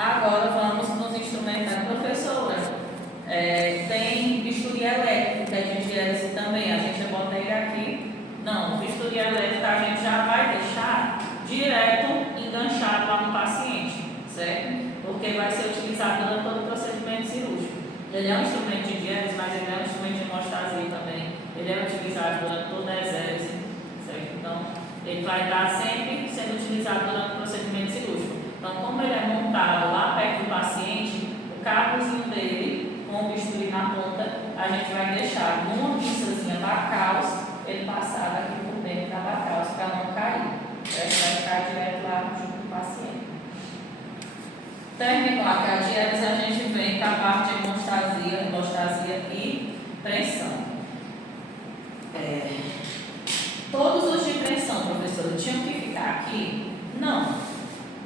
Agora vamos nos instrumentos da professora. Tem bisturi elétrico, que a gente esse também. A gente bota ele aqui. Não, o bisturi elétrico a gente já vai deixar direto enganchado lá no paciente, certo? Porque vai ser utilizado durante todo o procedimento cirúrgico. Ele é um instrumento de diálise, mas ele é um instrumento de hemostasia também. Ele é utilizado durante toda a exércise, certo? Então, ele vai estar sempre sendo utilizado durante o procedimento cirúrgico. Então, como ele é montado lá perto do paciente, o cabozinho dele, com o bisturi na ponta, a gente vai deixar numa pinçazinha Bacalhau, ele passado aqui por dentro da Bacalhau, para não cair. Certo? Vai ficar direto lá junto com o paciente. Terminou a diálise, a gente vem com a parte de hemostasia e pressão. Todos os de pressão, professor, tinham que ficar aqui? Não,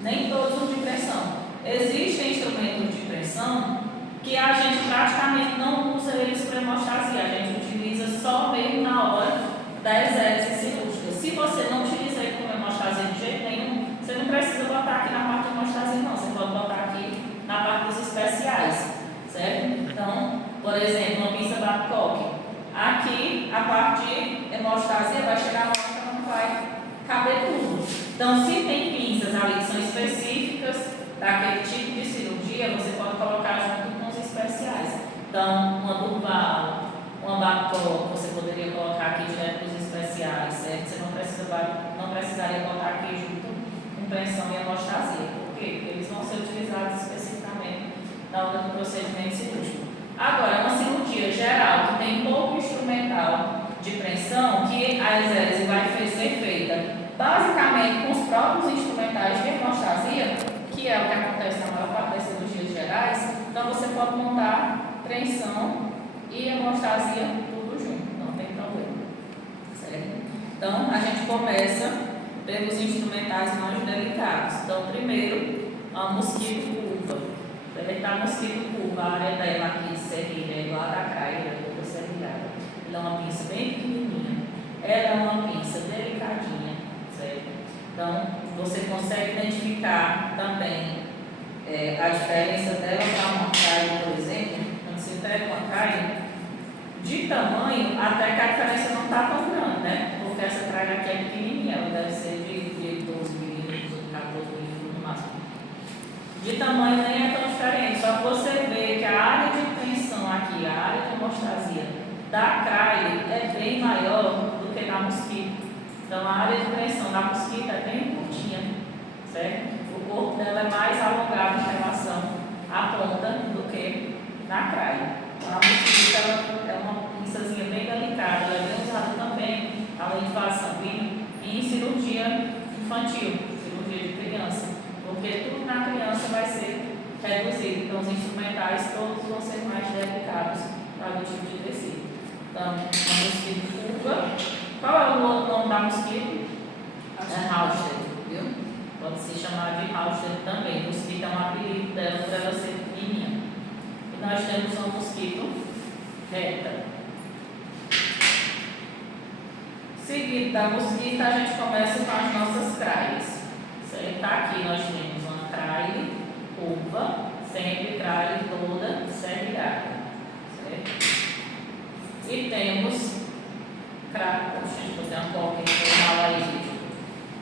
nem todos os de pressão. Existem instrumentos de pressão que a gente praticamente não usa eles para hemostasia, a gente utiliza só mesmo na hora da exércise cirúrgica. Se você não utiliza ele como hemostasia de jeito nenhum, você não precisa botar aqui na parte de hemostasia, não. Você pode botar aqui na parte dos especiais, certo? Então, por exemplo, uma pinça Babcock. Aqui, a parte de hemostasia vai chegar uma hora que ela não vai caber tudo. Então, se tem pinças ali que são específicas daquele tipo de cirurgia, você pode colocar junto com os especiais. Então, uma Durval, uma Babcock, você poderia colocar aqui direto os especiais, certo? Você não precisaria botar aqui junto com pressão e hemostasia. Por quê? Porque eles vão ser utilizados especificamente na hora do procedimento cirúrgico. Agora, uma cirurgia geral que tem pouco instrumental de pressão, que a exérese vai ser feita basicamente com os próprios instrumentais de hemostasia, que é o que acontece na maior parte das cirurgias gerais. Então, você pode montar pressão e hemostasia tudo junto, não tem problema, certo? Então, a gente começa pelos instrumentais mais delicados. Então, primeiro, a mosquito curva. Deletar mosquito curva, a área dela aqui de serrilha é igual a da craia, toda serrilhada. Ela é uma pinça bem pequenininha. Ela é uma pinça delicadinha, certo? Então, você consegue identificar também a diferença dela para uma craia, por exemplo. Quando você pega uma craia, de tamanho, até que a diferença não está tão grande, né? Porque essa craia aqui é pequenininha, ela deve ser de 12 milímetros ou 14 milímetros no máximo. De tamanho nem é tão diferente, só que você vê que a área de tensão aqui, a área de hemostasia da craia é bem maior do que da mosquito. Então, a área de pressão da mosquito é bem curtinha, certo? O corpo dela é mais alongado em relação à ponta do que na craia. Então, a mosquito ela é uma pinçazinha bem delicada, ela é bem usada também, além de vaso sanguíneo, em cirurgia infantil, cirurgia de criança. Porque tudo na criança vai ser reduzido. Então, os instrumentais todos vão ser mais delicados para o tipo de tecido. Então, a mosquito curva. Qual é o outro nome da mosquito? É Hauster, viu? Pode se chamar de Hauster também. Mosquito é um apelido dela para ela ser pequenininha. E nós temos um mosquito reta. Seguido da mosquita, a gente começa com as nossas craias. Tá aqui nós temos uma craia curva, sempre craia toda serrilhada, certo? E temos craia, deixa eu botar um pouquinho de mal aí, gente.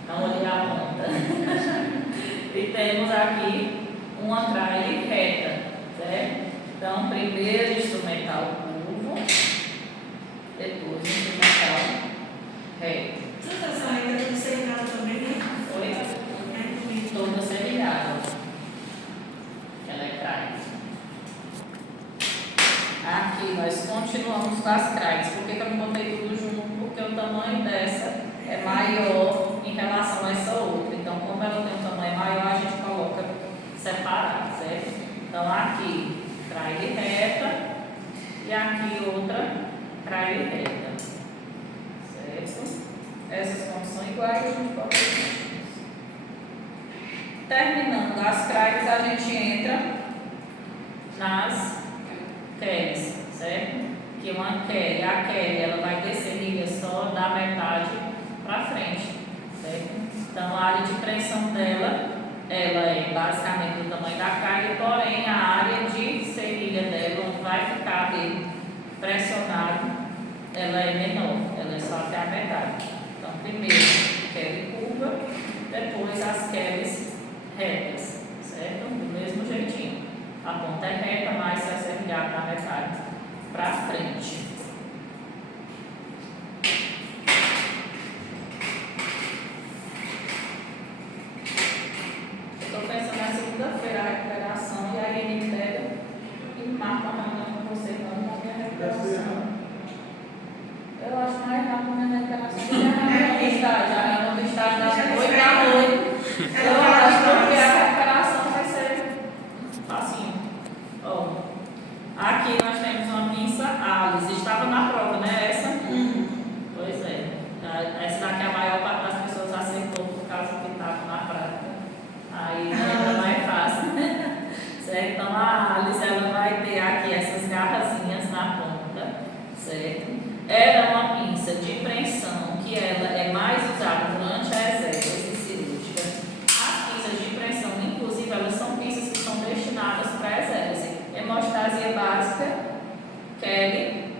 Não olhei a ponta. E temos aqui uma craia reta, certo? Então, primeiro instrumental curvo, depois instrumental reto. Essa ainda deve ser serrilhada também, né? Oi? Toda serrilhada. Ela é craia. Aqui nós continuamos com as craias. Por que eu não botei tudo junto? Porque o tamanho dessa é maior em relação a essa outra. Então, como ela tem um tamanho maior, a gente coloca separado, certo? Então, aqui, craia reta. E aqui outra craia reta. Certo? Essas pontas são iguais, a gente coloca aqui. Terminando as craias, a gente entra nas Kellys, certo? Que uma Kelly, a Kelly, ela vai descer liga só da metade para frente, certo? Então, a área de pressão dela, ela é basicamente do tamanho da vai ficar ali pressionado, ela é menor, ela é só até a metade. Então, primeiro, Kelly curva, depois as Kellys retas, certo? Do mesmo jeitinho. A ponta é reta, mas se acertar na metade para frente. Estou pensando na segunda-feira a recuperação e aí ele pega e marca uma reunião com você para a minha recuperação. Eu acho mais rápido a minha recuperação do que a reunião do estágio. A reunião do estágio dá 8 da noite. Eu acho que a recuperação vai ser facinho. Ó, aqui nós temos uma pinça Alice. Estava na prova, né? Essa? Pois é. Essa daqui a maior parte das pessoas acertou por causa que estava na prática. Aí fica mais fácil. Certo? Então a Alice ela vai ter aqui essas garrazinhas na ponta. Certo? Ela é uma pinça de impressão que ela é mais usada durante a exégese cirúrgica. As pinças de impressão, inclusive, elas são pinças que são destinadas para a exégese. Hemostasia básica, Kelly,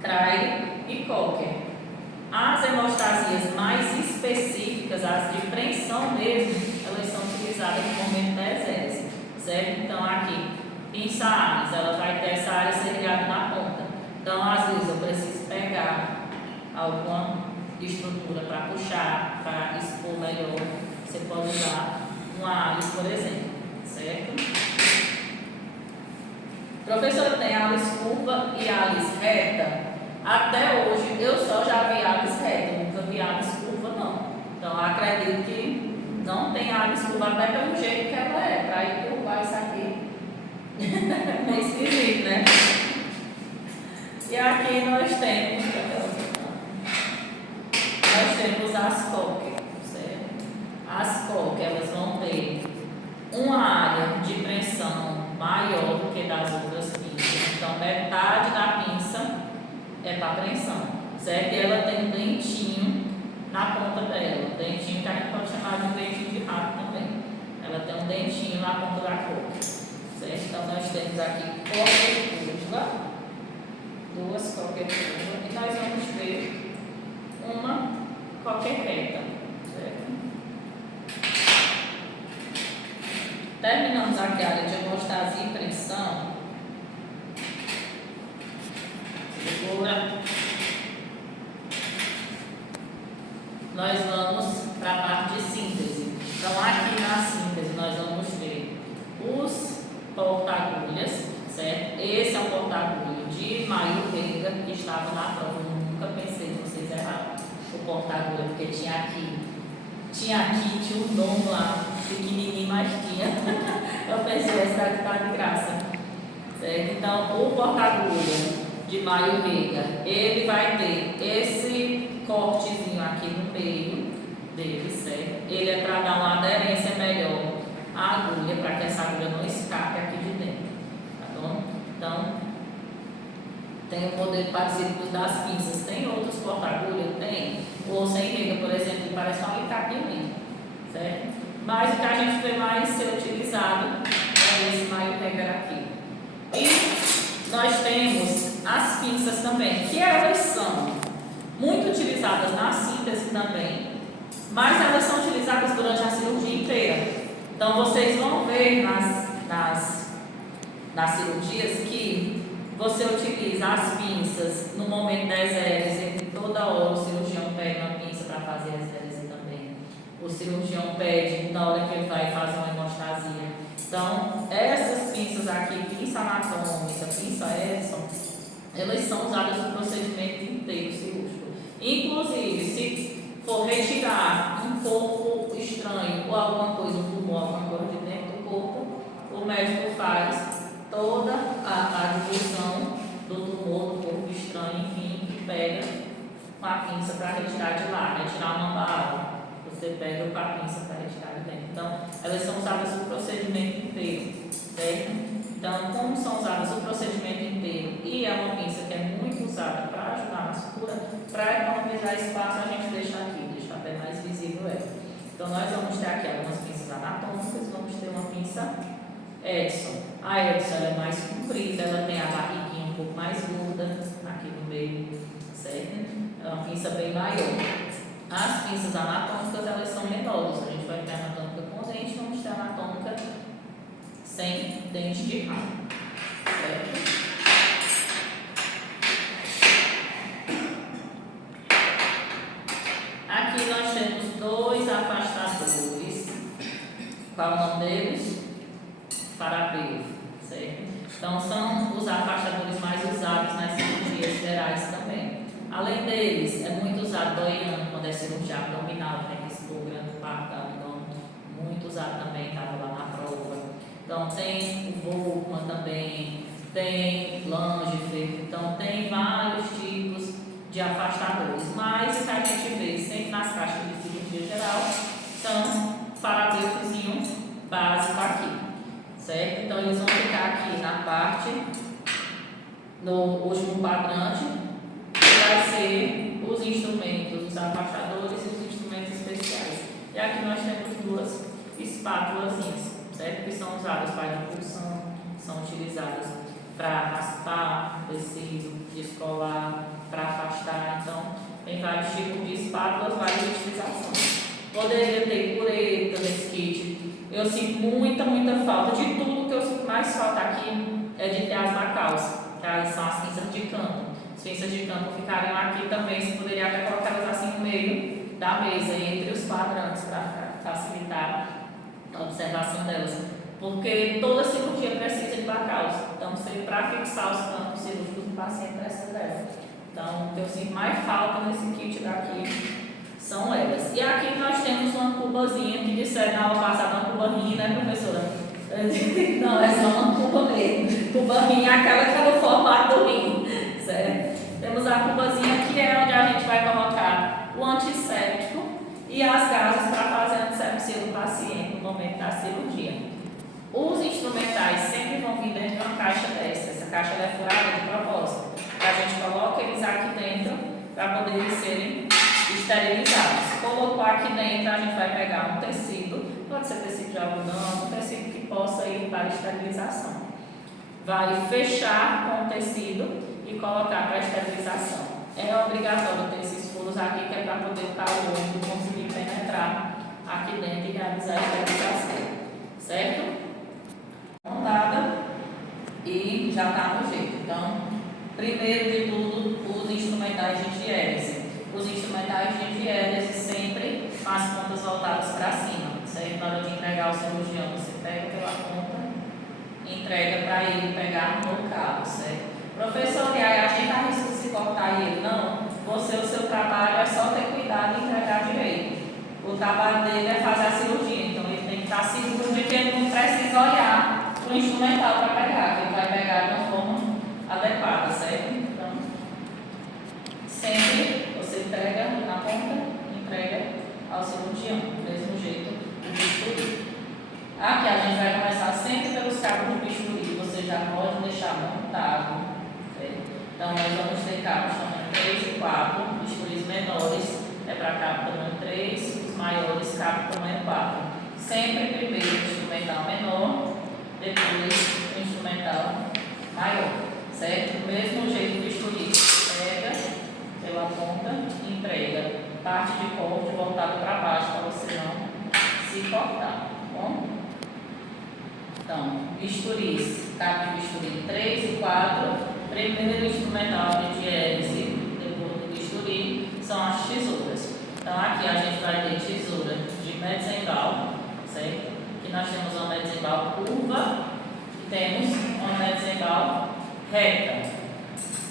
Cray e Cocker. As hemostasias mais específicas, as de impressão mesmo, elas são utilizadas no momento da exégese, certo? Então, aqui, pinça Alice, ela vai ter essa área serrilhada na ponta. Então, às vezes, eu preciso pegar alguma estrutura para puxar, para expor melhor. Você pode usar uma Alice, por exemplo, certo? Professora, tem Alice curva e Alice reta? Até hoje, eu só já vi Alice reta, nunca vi Alice curva, não. Então, eu acredito que não tem Alice curva, até pelo jeito que ela é. Para ir curvar isso aqui, é esquisito, né? E aqui nós temos as Cocker, certo? As Cocker, elas vão ter uma área de pressão maior do que das outras pinças. Então, metade da pinça é para pressão, certo? E ela tem um dentinho na ponta dela, um dentinho que a gente pode chamar de um dentinho de rato também. Ela tem um dentinho na ponta da Cocker, certo? Então, nós temos aqui Cocker curva, duas Cocker curva, e nós vamos ver uma Cocker reta, certo? Terminamos aqui a área de hemostasia e impressão. Segura. Nós vamos para a parte de síntese. Então, aqui na síntese, nós vamos ter os porta-agulhas, certo? Esse é o porta-agulho de Maio-Rega, que estava na prova. Eu nunca pensei em vocês erraram o porta-agulha, porque tinha aqui um nome lá, pequenininho, mas tinha. Eu pensei, essa daqui está de graça, certo? Então, o porta-agulha de Maio-Rega, ele vai ter esse cortezinho aqui no meio dele, certo? Ele é para dar uma aderência melhor à agulha, para que essa agulha não escape aqui de dentro, tá bom? Então, tem um modelo parecido com os das pinças. Tem outros porta-agulha? Tem. Ou sem rega, por exemplo, que parece um alicate mesmo, certo? Mas o que a gente vê mais ser utilizado é esse Maio-Rega aqui. E nós temos as pinças também, que elas são muito utilizadas na síntese também, mas elas são utilizadas durante a cirurgia inteira. Então, vocês vão ver nas cirurgias que você utiliza as pinças no momento da exérese. Toda hora o cirurgião pede uma pinça para fazer a exérese também. O cirurgião pede na hora que ele vai fazer uma hemostasia. Então, essas pinças aqui, pinça anatômica, pinça Edson, elas são usadas no procedimento inteiro cirúrgico. Inclusive, se for retirar um corpo estranho ou alguma coisa, um tumor, alguma coisa de dentro do corpo, o médico faz toda a divulgação do tumor, do corpo estranho, enfim, e pega com a pinça para retirar de lá, retirar uma bala. Você pega com a pinça para retirar de dentro. Então, elas são usadas no procedimento inteiro, certo? Então, como são usadas no procedimento inteiro e é uma pinça que é muito usada para ajudar na sutura, para economizar espaço, a gente deixa aqui, deixa até mais visível ela. Então, nós vamos ter aqui algumas pinças anatômicas, vamos ter uma pinça Edson. A Edson ela é mais comprida, ela tem a barriguinha um pouco mais gorda aqui no meio, certo? É uma pinça bem maior. As pinças anatômicas elas são menores. A gente vai ter anatômica com dente, vamos ter anatômica sem dente de rabo, certo? Aqui nós temos dois afastadores. Qual é o nome deles? Parapego, certo? Então são os afastadores mais usados nas cirurgias gerais também. Além deles, é muito usado doiano quando é cirurgia abdominal, tem esse grande parte do abdômen, muito usado também, estava lá na prova. Então tem o Volkmann também, tem Langefer, então tem vários tipos de afastadores, mas que a gente vê sempre nas caixas de cirurgia geral são parapegozinho básico aqui, certo? Então eles vão ficar aqui na parte, no último quadrante, que vai ser os instrumentos, os afastadores e os instrumentos especiais. E aqui nós temos duas espátulazinhas, certo? Que são usadas para impulsão, são utilizadas para raspar tecido, descolar, para afastar. Então, tem vários tipos de espátulas, várias utilizações. Poderia ter cureta nesse kit. Eu sinto muita falta de tudo. Que eu sinto mais falta aqui é de ter as bacaus, que são as pinças de campo. As pinças de campo ficariam aqui também. Você poderia até colocá-las assim no meio da mesa, entre os quadrantes, para facilitar a observação delas. Porque toda cirurgia precisa de bacaus. Então, para fixar os campos cirúrgicos do paciente precisa delas. Então, o que eu sinto mais falta nesse kit daqui são elas. E aqui nós temos uma cubazinha que disseram na aula passada, uma cuba rinha, né, professora? Não, é só uma cuba mesmo. Cuba rinha é aquela que é no formato do rim, certo? Temos a cubazinha que é onde a gente vai colocar o antisséptico e as gases para fazer antissepsia do paciente no momento da cirurgia. Os instrumentais sempre vão vir dentro de uma caixa dessa. Essa caixa é furada de propósito. A gente coloca eles aqui dentro para poderem serem esterilizados. Colocou aqui dentro, a gente vai pegar um tecido, pode ser tecido de algodão, um tecido que possa ir para esterilização. Vai fechar com o tecido e colocar para esterilização. É obrigatório ter esses furos aqui, que é para poder o calor conseguir penetrar aqui dentro e realizar a esterilização. Certo? Montada e já está no jeito. Então, primeiro de tudo, os instrumentais de diérese. Os instrumentais de diérese sempre com as pontas voltadas para cima, certo? Na hora de entregar ao cirurgião, você pega pela ponta e entrega para ele pegar no cabo, certo? Professor, e aí a gente arrisca se cortar ele? Não, o seu trabalho é só ter cuidado e entregar direito. O trabalho dele é fazer a cirurgia, então ele tem que estar seguro de que ele não precisa olhar o instrumental para pegar, que ele vai pegar de uma forma adequada, certo? Então, sempre você pega na ponta, entrega ao cirurgião, do mesmo jeito o bisturi. Aqui a gente vai começar sempre pelos cabos do bisturi, você já pode deixar montado, certo? Então, nós vamos ter cabos tamanho 3 e 4, bisturis menores é para cabo tamanho 3, os maiores cabo tamanho 4. Sempre primeiro o instrumental menor, depois o instrumental maior, certo? Do mesmo jeito o bisturi pega pela ponta e entrega. Parte de corte voltada para baixo para você não se cortar, tá bom? Então, bisturis, cabo de bisturi 3 e 4, primeiro instrumental de diérese, depois do bisturi, são as tesouras. Então, aqui a gente vai ter tesoura de Metzenbaum, certo? Aqui nós temos uma Metzenbaum curva e temos uma Metzenbaum reta,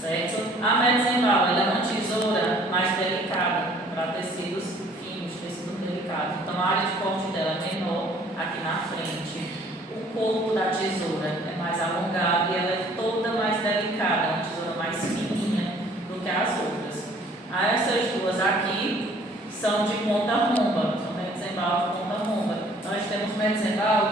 certo? A Metzenbaum ela é uma tesoura mais delicada para tecidos finos, tecidos delicados. Então, a área de corte dela é menor aqui na frente. O corpo da tesoura é mais alongado e ela é toda mais delicada, é uma tesoura mais fininha do que as outras. Essas duas aqui são de ponta romba, são Metzenbaum de ponta romba. Nós temos Metzenbaum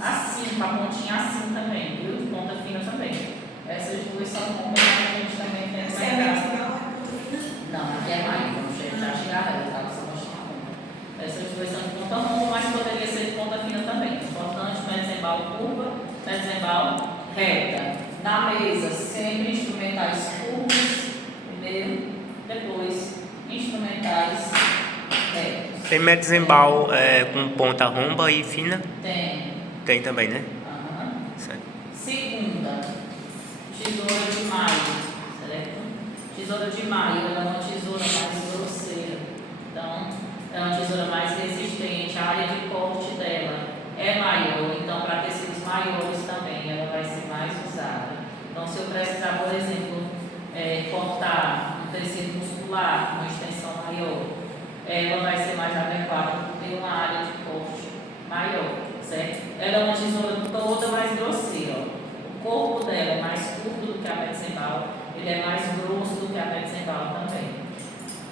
assim, com a pontinha assim também, viu? De ponta fina também. Essas duas são rombas que a gente também tem no mercado. Não, aqui é maior, vamos já chegar nela, tá? Só mostrar a ponta. Essas duas são de ponta romba, mas poderia ser de ponta fina também. Importante, Metzenbaum curva Metzenbal, reta. Na mesa, sempre instrumentais curvos, primeiro, depois instrumentais retos. Tem Metzenbau com ponta romba e fina? Tem. Tem também, né? Aham. Certo. Segunda, tesoura de maio, certo? Tesoura de maio ela é uma tesoura mais grosseira, então é uma tesoura mais resistente, a área de corte dela é maior, então para tecidos maiores também ela vai ser mais usada. Então se eu precisar, por exemplo, cortar um tecido muscular, uma extensão maior, ela vai ser mais adequada por ter uma área de corte maior, certo? Ela é uma tesoura toda mais grosseira, ó. O corpo dela é mais curto do que a Metzenbal, ele é mais grosso do que a Metzenbal também.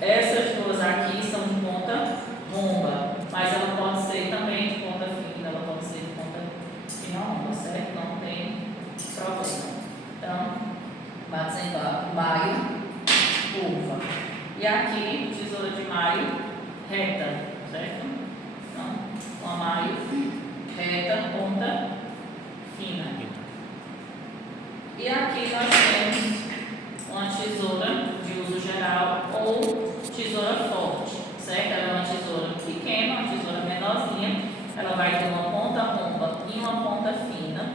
Essas duas aqui são de ponta romba, mas ela pode ser também de ponta fina, ela pode ser de ponta fina romba, certo? Não tem problema. Então, Metzenbal, maio, curva. E aqui, tesoura de maio, reta, certo? Então, uma maio, reta, ponta fina. E aqui nós temos uma tesoura de uso geral ou tesoura forte, certo? Ela é uma tesoura pequena, uma tesoura menorzinha, ela vai ter uma ponta romba e uma ponta fina.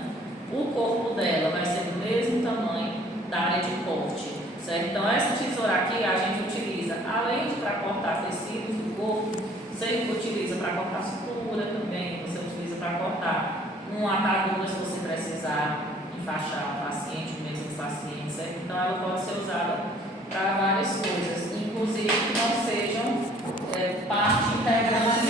O corpo dela vai ser do mesmo tamanho da área de corte, certo? Então essa tesoura aqui a gente utiliza, além de para cortar tecidos do corpo, você utiliza para cortar sutura também, você utiliza para cortar uma atadura se você precisar enfaixar o paciente, o mesmo paciente, certo? Então ela pode ser usada para várias coisas, inclusive que não sejam parte integrante